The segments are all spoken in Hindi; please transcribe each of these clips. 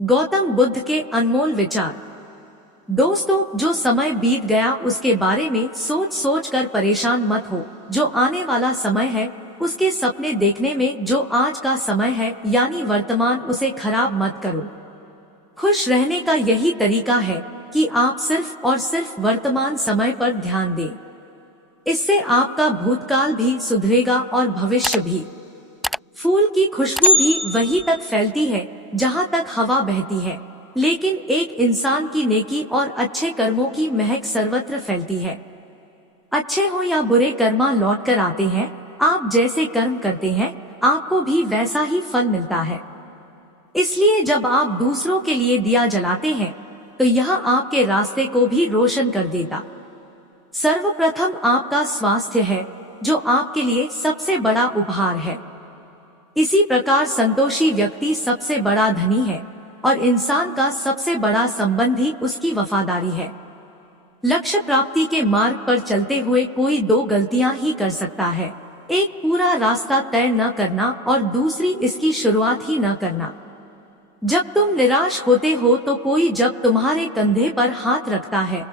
गौतम बुद्ध के अनमोल विचार। दोस्तों, जो समय बीत गया उसके बारे में सोच सोच कर परेशान मत हो। जो आने वाला समय है उसके सपने देखने में जो आज का समय है यानी वर्तमान, उसे खराब मत करो। खुश रहने का यही तरीका है कि आप सिर्फ और सिर्फ वर्तमान समय पर ध्यान दें। इससे आपका भूतकाल भी सुधरेगा और भविष्य भी। फूल की खुशबू भी वहीं तक फैलती है जहां तक हवा बहती है, लेकिन एक इंसान की नेकी और अच्छे कर्मों की महक सर्वत्र फैलती है। अच्छे हो या बुरे कर्मा लौट कर आते हैं। आप जैसे कर्म करते हैं आपको भी वैसा ही फल मिलता है। इसलिए जब आप दूसरों के लिए दिया जलाते हैं तो यह आपके रास्ते को भी रोशन कर देता। सर्वप्रथम आपका स्वास्थ्य है जो आपके लिए सबसे बड़ा उपहार है। इसी प्रकार संतोषी व्यक्ति सबसे बड़ा धनी है और इंसान का सबसे बड़ा संबंधी उसकी वफादारी है। लक्ष्य प्राप्ति के मार्ग पर चलते हुए कोई दो गलतियां ही कर सकता है। एक, पूरा रास्ता तय न करना और दूसरी, इसकी शुरुआत ही न करना। जब तुम निराश होते हो तो कोई जब तुम्हारे कंधे पर हाथ रखता है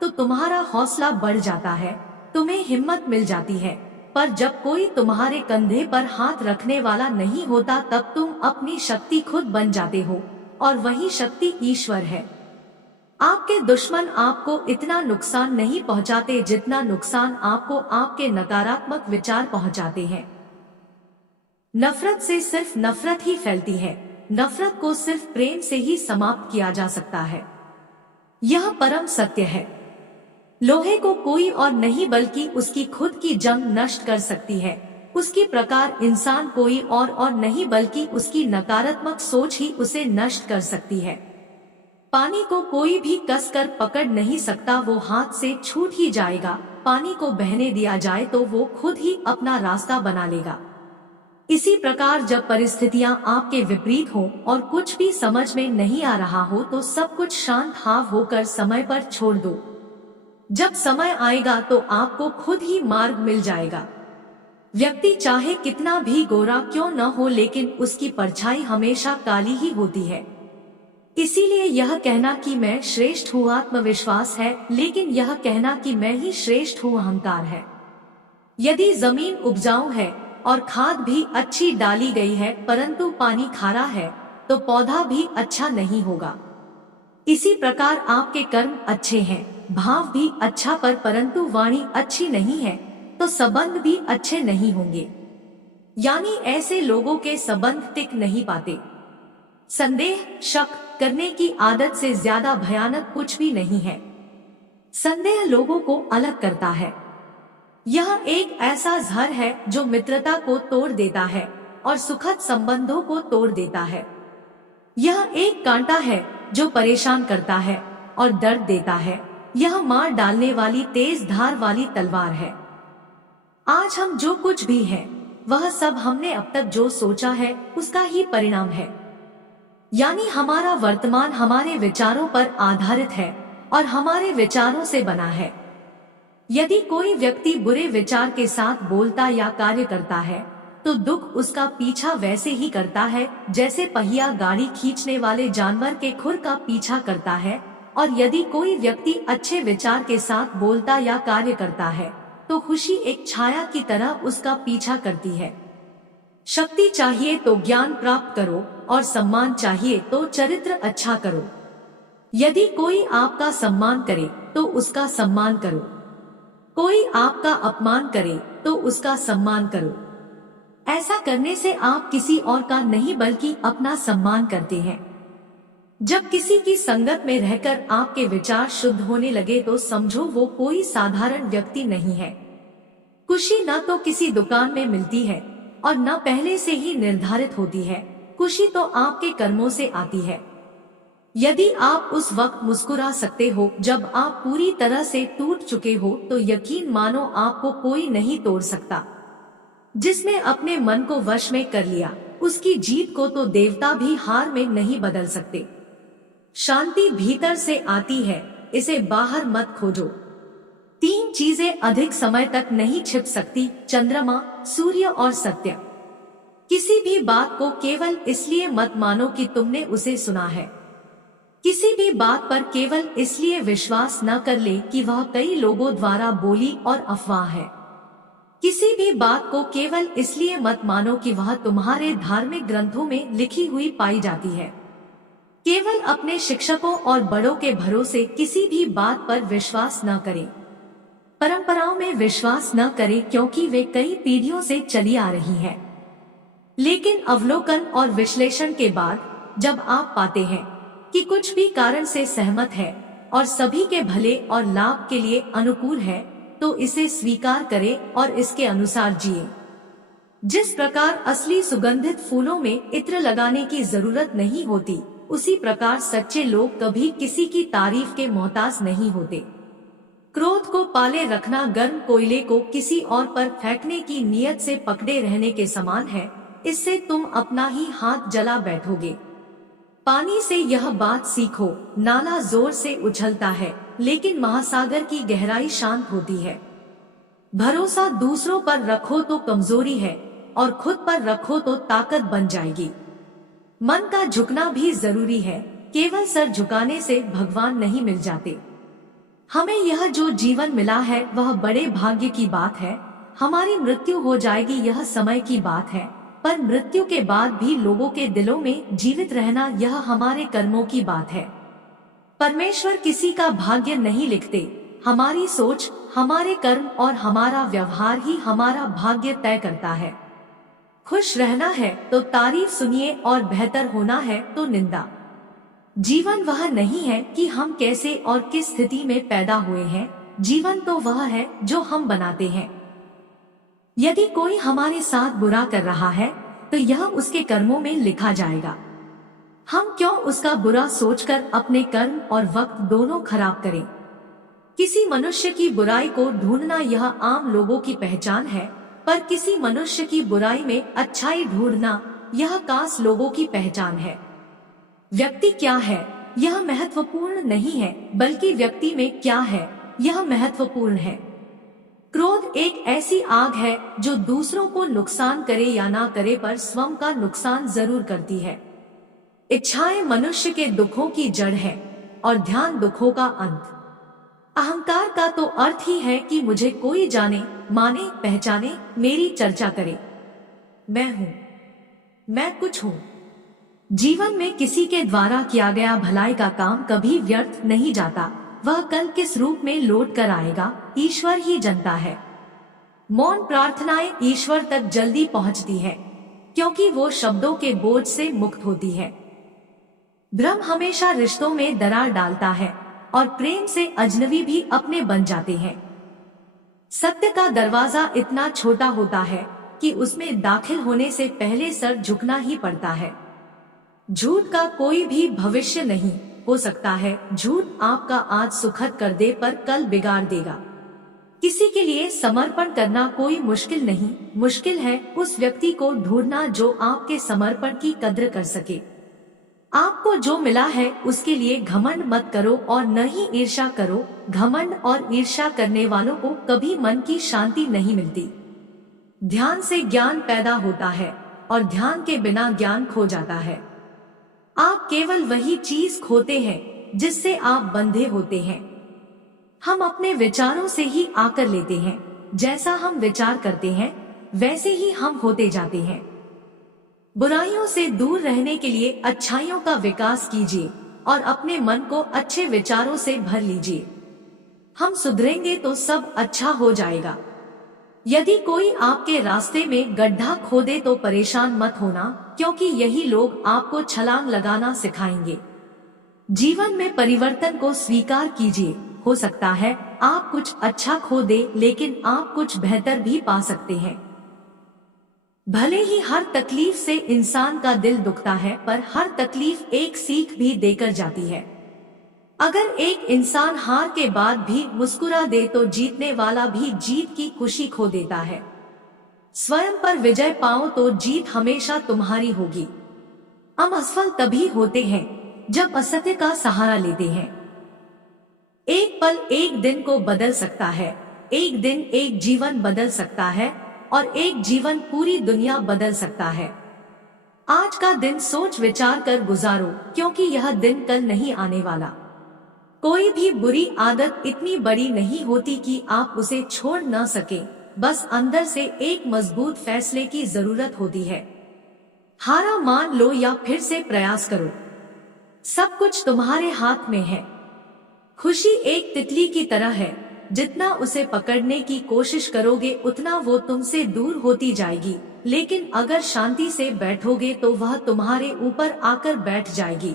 तो तुम्हारा हौसला बढ़ जाता है, तुम्हें हिम्मत मिल जाती है। पर जब कोई तुम्हारे कंधे पर हाथ रखने वाला नहीं होता तब तुम अपनी शक्ति खुद बन जाते हो और वही शक्ति ईश्वर है। आपके दुश्मन आपको इतना नुकसान नहीं पहुंचाते जितना नुकसान आपको आपके नकारात्मक विचार पहुंचाते हैं। नफरत से सिर्फ नफरत ही फैलती है। नफरत को सिर्फ प्रेम से ही समाप्त किया जा सकता है। यह परम सत्य है। लोहे को कोई और नहीं बल्कि उसकी खुद की जंग नष्ट कर सकती है। उसकी प्रकार इंसान कोई और नहीं बल्कि उसकी नकारात्मक सोच ही उसे नष्ट कर सकती है। पानी को कोई भी कसकर पकड़ नहीं सकता, वो हाथ से छूट ही जाएगा। पानी को बहने दिया जाए तो वो खुद ही अपना रास्ता बना लेगा। इसी प्रकार जब परिस्थितियां आपके विपरीत हो और कुछ भी समझ में नहीं आ रहा हो तो सब कुछ शांत हाव होकर समय पर छोड़ दो। जब समय आएगा तो आपको खुद ही मार्ग मिल जाएगा। व्यक्ति चाहे कितना भी गोरा क्यों न हो, लेकिन उसकी परछाई हमेशा काली ही होती है। इसीलिए यह कहना कि मैं श्रेष्ठ हूँ आत्मविश्वास है, लेकिन यह कहना कि मैं ही श्रेष्ठ हूँ अहंकार है। यदि जमीन उपजाऊ है और खाद भी अच्छी डाली गई है परंतु पानी खारा है तो पौधा भी अच्छा नहीं होगा। इसी प्रकार आपके कर्म अच्छे हैं, भाव भी अच्छा परंतु वाणी अच्छी नहीं है तो संबंध भी अच्छे नहीं होंगे। यानी ऐसे लोगों के संबंध टिक नहीं पाते। संदेह, शक करने की आदत से ज्यादा भयानक कुछ भी नहीं है। संदेह लोगों को अलग करता है। यह एक ऐसा जहर है जो मित्रता को तोड़ देता है और सुखद संबंधों को तोड़ देता है। यह एक कांटा है जो परेशान करता है और दर्द देता है। यह मार डालने वाली तेज धार वाली तलवार है। आज हम जो कुछ भी हैं, वह सब हमने अब तक जो सोचा है उसका ही परिणाम है। यानी हमारा वर्तमान हमारे विचारों पर आधारित है और हमारे विचारों से बना है। यदि कोई व्यक्ति बुरे विचार के साथ बोलता या कार्य करता है तो दुख उसका पीछा वैसे ही करता है जैसे पहिया गाड़ी खींचने वाले जानवर के खुर का पीछा करता है। और यदि कोई व्यक्ति अच्छे विचार के साथ बोलता या कार्य करता है तो खुशी एक छाया की तरह उसका पीछा करती है। शक्ति चाहिए तो ज्ञान प्राप्त करो और सम्मान चाहिए तो चरित्र अच्छा करो। यदि कोई आपका सम्मान करे तो उसका सम्मान करो, कोई आपका अपमान करे तो उसका सम्मान करो। ऐसा करने से आप किसी और का नहीं बल्कि अपना सम्मान करते हैं। जब किसी की संगत में रहकर आपके विचार शुद्ध होने लगे तो समझो वो कोई साधारण व्यक्ति नहीं है। खुशी न तो किसी दुकान में मिलती है और न पहले से ही निर्धारित होती है। खुशी तो आपके कर्मों से आती है। यदि आप उस वक्त मुस्कुरा सकते हो जब आप पूरी तरह से टूट चुके हो तो यकीन मानो आपको कोई नहीं तोड़ सकता। जिसने अपने मन को वश में कर लिया उसकी जीत को तो देवता भी हार में नहीं बदल सकते। शांति भीतर से आती है, इसे बाहर मत खोजो। तीन चीजें अधिक समय तक नहीं छिप सकती, चंद्रमा, सूर्य और सत्य। किसी भी बात को केवल इसलिए मत मानो कि तुमने उसे सुना है। किसी भी बात पर केवल इसलिए विश्वास न कर ले कि वह कई लोगों द्वारा बोली और अफवाह है। किसी भी बात को केवल इसलिए मत मानो कि वह तुम्हारे धार्मिक ग्रंथों में लिखी हुई पाई जाती है। केवल अपने शिक्षकों और बड़ों के भरोसे किसी भी बात पर विश्वास न करें। परंपराओं में विश्वास न करें क्योंकि वे कई पीढ़ियों से चली आ रही हैं। लेकिन अवलोकन और विश्लेषण के बाद जब आप पाते हैं कि कुछ भी कारण से सहमत है और सभी के भले और लाभ के लिए अनुकूल है, तो इसे स्वीकार करें और इसके अनुसार जिए। जिस प्रकार असली सुगंधित फूलों में इत्र लगाने की जरूरत नहीं होती, उसी प्रकार सच्चे लोग कभी किसी की तारीफ के मोहताज नहीं होते। क्रोध को पाले रखना गर्म कोयले को किसी और पर फेंकने की नियत से पकड़े रहने के समान है। इससे तुम अपना ही हाथ जला बैठोगे। पानी से यह बात सीखो, नाला जोर से उछलता है लेकिन महासागर की गहराई शांत होती है। भरोसा दूसरों पर रखो तो कमजोरी है और खुद पर रखो तो ताकत बन जाएगी। मन का झुकना भी जरूरी है, केवल सर झुकाने से भगवान नहीं मिल जाते। हमें यह जो जीवन मिला है वह बड़े भाग्य की बात है। हमारी मृत्यु हो जाएगी यह समय की बात है, पर मृत्यु के बाद भी लोगों के दिलों में जीवित रहना यह हमारे कर्मों की बात है। परमेश्वर किसी का भाग्य नहीं लिखते, हमारी सोच, हमारे कर्म और हमारा व्यवहार ही हमारा भाग्य तय करता है। खुश रहना है तो तारीफ सुनिए और बेहतर होना है तो निंदा। जीवन वह नहीं है कि हम कैसे और किस स्थिति में पैदा हुए हैं, जीवन तो वह है जो हम बनाते हैं। यदि कोई हमारे साथ बुरा कर रहा है तो यह उसके कर्मों में लिखा जाएगा। हम क्यों उसका बुरा सोचकर अपने कर्म और वक्त दोनों खराब करें। किसी मनुष्य की बुराई को ढूंढना यह आम लोगों की पहचान है, पर किसी मनुष्य की बुराई में अच्छाई ढूंढना यह खास लोगों की पहचान है। व्यक्ति क्या है यह महत्वपूर्ण नहीं है, बल्कि व्यक्ति में क्या है यह महत्वपूर्ण है। क्रोध एक ऐसी आग है जो दूसरों को नुकसान करे या ना करे पर स्वयं का नुकसान जरूर करती है। इच्छाएं मनुष्य के दुखों की जड़ है और ध्यान दुखों का अंत। अहंकार का तो अर्थ ही है कि मुझे कोई जाने, माने, पहचाने, मेरी चर्चा करे। मैं हूँ, मैं कुछ हूँ। जीवन में किसी के द्वारा किया गया भलाई का काम कभी व्यर्थ नहीं जाता। वह कल किस रूप में लौट कर आएगा ईश्वर ही जानता है। मौन प्रार्थनाएं ईश्वर तक जल्दी पहुंचती है क्योंकि वो शब्दों के बोझ से मुक्त होती है। भ्रम हमेशा रिश्तों में दरार डालता है और प्रेम से अजनबी भी अपने बन जाते हैं। सत्य का दरवाजा इतना छोटा होता है कि उसमें दाखिल होने से पहले सर झुकना ही पड़ता है। झूठ का कोई भी भविष्य नहीं हो सकता है। झूठ आपका आज सुखद कर दे पर कल बिगाड़ देगा। किसी के लिए समर्पण करना कोई मुश्किल नहीं, मुश्किल है उस व्यक्ति को ढूंढना जो आपके समर्पण की कद्र कर सके। आपको जो मिला है उसके लिए घमंड मत करो और न ही ईर्ष्या करो। घमंड और ईर्ष्या करने वालों को कभी मन की शांति नहीं मिलती। ध्यान से ज्ञान पैदा होता है और ध्यान के बिना ज्ञान खो जाता है। आप केवल वही चीज खोते हैं जिससे आप बंधे होते हैं। हम अपने विचारों से ही आकर लेते हैं। जैसा हम विचार करते हैं वैसे ही हम होते जाते हैं। बुराइयों से दूर रहने के लिए अच्छाइयों का विकास कीजिए और अपने मन को अच्छे विचारों से भर लीजिए। हम सुधरेंगे तो सब अच्छा हो जाएगा। यदि कोई आपके रास्ते में गड्ढा खोदे तो परेशान मत होना, क्योंकि यही लोग आपको छलांग लगाना सिखाएंगे। जीवन में परिवर्तन को स्वीकार कीजिए। हो सकता है आप कुछ अच्छा खो दे, लेकिन आप कुछ बेहतर भी पा सकते हैं। भले ही हर तकलीफ से इंसान का दिल दुखता है, पर हर तकलीफ एक सीख भी देकर जाती है। अगर एक इंसान हार के बाद भी मुस्कुरा दे तो जीतने वाला भी जीत की खुशी खो देता है। स्वयं पर विजय पाओ तो जीत हमेशा तुम्हारी होगी। हम असफल तभी होते हैं जब असत्य का सहारा लेते हैं। एक पल एक दिन को बदल सकता है, एक दिन एक जीवन बदल सकता है और एक जीवन पूरी दुनिया बदल सकता है। आज का दिन सोच विचार कर गुजारो, क्योंकि यह दिन कल नहीं आने वाला। कोई भी बुरी आदत इतनी बड़ी नहीं होती कि आप उसे छोड़ न सके, बस अंदर से एक मजबूत फैसले की जरूरत होती है। हारा मान लो या फिर से प्रयास करो, सब कुछ तुम्हारे हाथ में है। खुशी एक तितली की तरह है, जितना उसे पकड़ने की कोशिश करोगे उतना वो तुमसे दूर होती जाएगी, लेकिन अगर शांति से बैठोगे तो वह तुम्हारे ऊपर आकर बैठ जाएगी।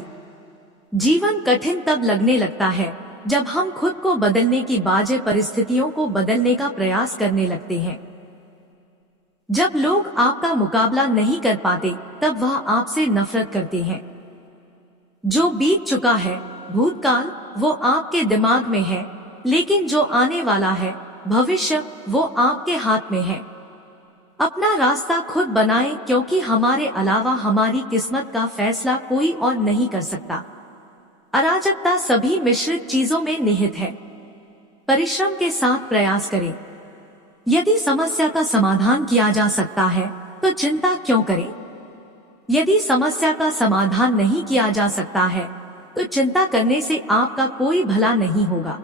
जीवन कठिन तब लगने लगता है जब हम खुद को बदलने की बाजे परिस्थितियों को बदलने का प्रयास करने लगते हैं। जब लोग आपका मुकाबला नहीं कर पाते तब वह आपसे नफरत करते हैं। जो बीत चुका है भूतकाल, वो आपके दिमाग में है, लेकिन जो आने वाला है भविष्य, वो आपके हाथ में है। अपना रास्ता खुद बनाएं, क्योंकि हमारे अलावा हमारी किस्मत का फैसला कोई और नहीं कर सकता। अराजकता सभी मिश्रित चीजों में निहित है। परिश्रम के साथ प्रयास करें। यदि समस्या का समाधान किया जा सकता है तो चिंता क्यों करें? यदि समस्या का समाधान नहीं किया जा सकता है तो चिंता करने से आपका कोई भला नहीं होगा।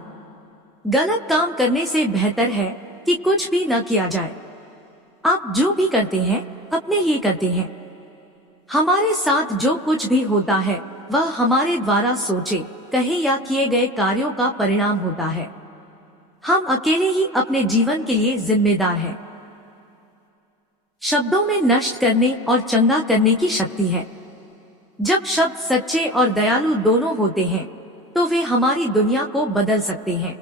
गलत काम करने से बेहतर है कि कुछ भी न किया जाए। आप जो भी करते हैं अपने लिए करते हैं। हमारे साथ जो कुछ भी होता है वह हमारे द्वारा सोचे, कहे या किए गए कार्यों का परिणाम होता है। हम अकेले ही अपने जीवन के लिए जिम्मेदार हैं। शब्दों में नष्ट करने और चंगा करने की शक्ति है। जब शब्द सच्चे और दयालु दोनों होते हैं तो वे हमारी दुनिया को बदल सकते हैं।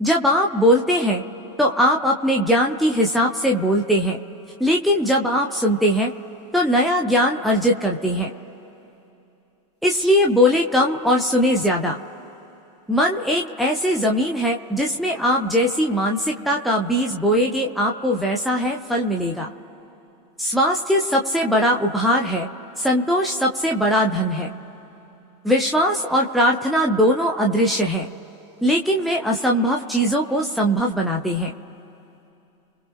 जब आप बोलते हैं तो आप अपने ज्ञान की हिसाब से बोलते हैं, लेकिन जब आप सुनते हैं तो नया ज्ञान अर्जित करते हैं। इसलिए बोले कम और सुने ज्यादा। मन एक ऐसी जमीन है जिसमें आप जैसी मानसिकता का बीज बोएगे आपको वैसा है फल मिलेगा। स्वास्थ्य सबसे बड़ा उपहार है, संतोष सबसे बड़ा धन है। विश्वास और प्रार्थना दोनों अदृश्य हैं, लेकिन वे असंभव चीजों को संभव बनाते हैं।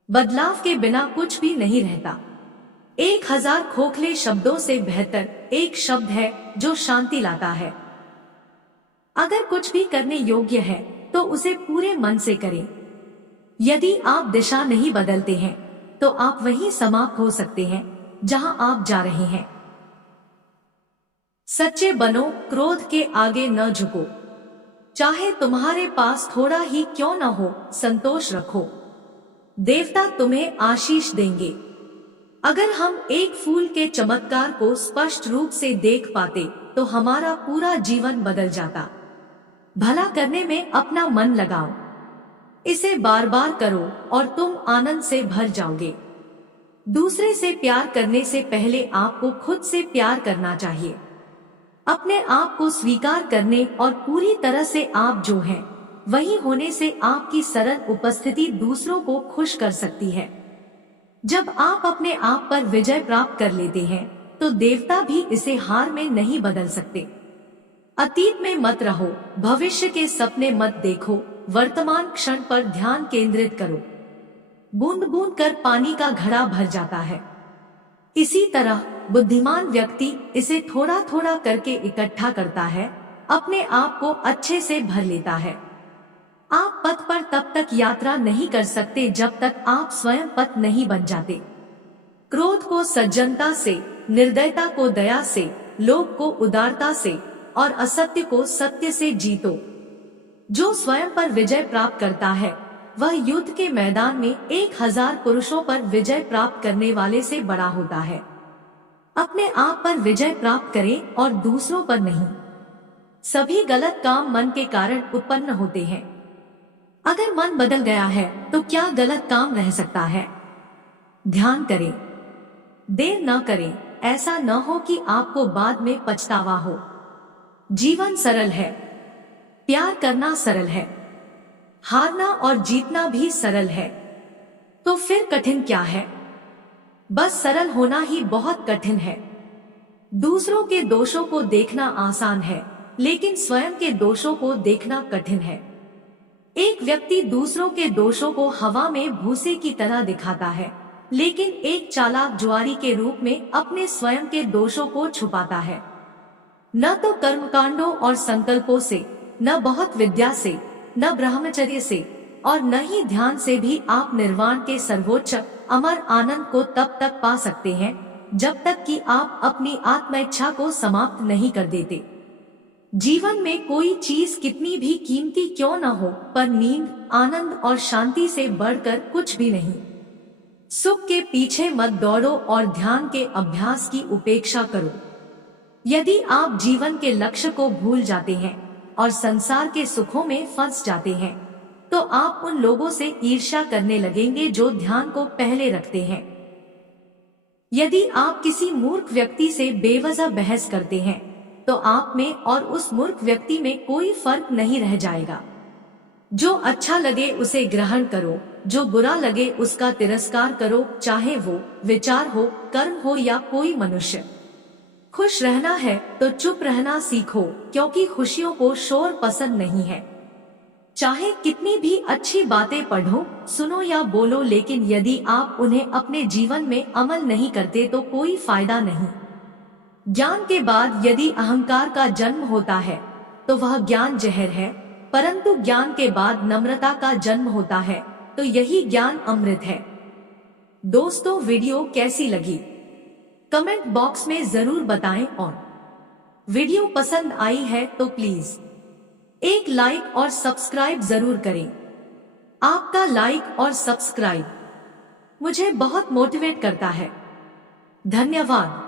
बदलाव के बिना कुछ भी नहीं रहता। 1000 खोखले शब्दों से बेहतर एक शब्द है जो शांति लाता है। अगर कुछ भी करने योग्य है तो उसे पूरे मन से करें। यदि आप दिशा नहीं बदलते हैं तो आप वहीं समाप्त हो सकते हैं जहां आप जा रहे हैं। सच्चे बनो, क्रोध के आगे न झुको। चाहे तुम्हारे पास थोड़ा ही क्यों न हो, संतोष रखो। देवता तुम्हें आशीष देंगे। अगर हम एक फूल के चमत्कार को स्पष्ट रूप से देख पाते तो हमारा पूरा जीवन बदल जाता। भला करने में अपना मन लगाओ। इसे बार बार करो और तुम आनंद से भर जाओगे। दूसरे से प्यार करने से पहले आपको खुद से प्यार करना चाहिए। अपने आप को स्वीकार करने और पूरी तरह से आप जो हैं वही होने से आपकी सरल उपस्थिति दूसरों को खुश कर सकती है। जब आप अपने आप पर विजय प्राप्त कर लेते हैं तो देवता भी इसे हार में नहीं बदल सकते। अतीत में मत रहो, भविष्य के सपने मत देखो, वर्तमान क्षण पर ध्यान केंद्रित करो। बूंद बूंद कर पानी का घड़ा भर जाता है। इसी तरह बुद्धिमान व्यक्ति इसे थोड़ा थोड़ा करके इकट्ठा करता है, अपने आप को अच्छे से भर लेता है। आप पथ पर तब तक यात्रा नहीं कर सकते जब तक आप स्वयं पथ नहीं बन जाते। क्रोध को सज्जनता से, निर्दयता को दया से, लोभ को उदारता से और असत्य को सत्य से जीतो। जो स्वयं पर विजय प्राप्त करता है वह युद्ध के मैदान में 1000 पुरुषों पर विजय प्राप्त करने वाले से बड़ा होता है। अपने आप पर विजय प्राप्त करें और दूसरों पर नहीं। सभी गलत काम मन के कारण उत्पन्न होते हैं। अगर मन बदल गया है तो क्या गलत काम रह सकता है? ध्यान करें, देर न करें, ऐसा न हो कि आपको बाद में पछतावा हो। जीवन सरल है, प्यार करना सरल है, हारना और जीतना भी सरल है। तो फिर कठिन क्या है? बस सरल होना ही बहुत कठिन है। दूसरों के दोषों को देखना आसान है, लेकिन स्वयं के दोषों को देखना कठिन है। एक व्यक्ति दूसरों के दोषों को हवा में भूसे की तरह दिखाता है, लेकिन एक चालाक जुआरी के रूप में अपने स्वयं के दोषों को छुपाता है। न तो कर्मकांडों और संकल्पों से, न बहुत विद्या से, न ब्रह्मचर्य से और न ही ध्यान से भी आप निर्वाण के सर्वोच्च अमर आनंद को तब तक पा सकते हैं जब तक कि आप अपनी आत्म इच्छा को समाप्त नहीं कर देते। जीवन में कोई चीज कितनी भी कीमती क्यों न हो, पर नींद, आनंद और शांति से बढ़कर कुछ भी नहीं। सुख के पीछे मत दौड़ो और ध्यान के अभ्यास की उपेक्षा करो। यदि आप जीवन के लक्ष्य को भूल जाते हैं और संसार के सुखों में फंस जाते हैं, तो आप उन लोगों से ईर्ष्या करने लगेंगे जो ध्यान को पहले रखते हैं। यदि आप किसी मूर्ख व्यक्ति से बेवजह बहस करते हैं, तो आप में और उस मूर्ख व्यक्ति में कोई फर्क नहीं रह जाएगा। जो अच्छा लगे उसे ग्रहण करो, जो बुरा लगे उसका तिरस्कार करो, चाहे वो विचार हो, कर्म हो या कोई मनुष्य। खुश रहना है तो चुप रहना सीखो, क्योंकि खुशियों को शोर पसंद नहीं है। चाहे कितनी भी अच्छी बातें पढ़ो, सुनो या बोलो, लेकिन यदि आप उन्हें अपने जीवन में अमल नहीं करते तो कोई फायदा नहीं। ज्ञान के बाद यदि अहंकार का जन्म होता है तो वह ज्ञान जहर है, परंतु ज्ञान के बाद नम्रता का जन्म होता है तो यही ज्ञान अमृत है। दोस्तों, वीडियो कैसी लगी कमेंट बॉक्स में जरूर बताएं और वीडियो पसंद आई है तो प्लीज एक लाइक और सब्सक्राइब जरूर करें। आपका लाइक और सब्सक्राइब मुझे बहुत मोटिवेट करता है। धन्यवाद।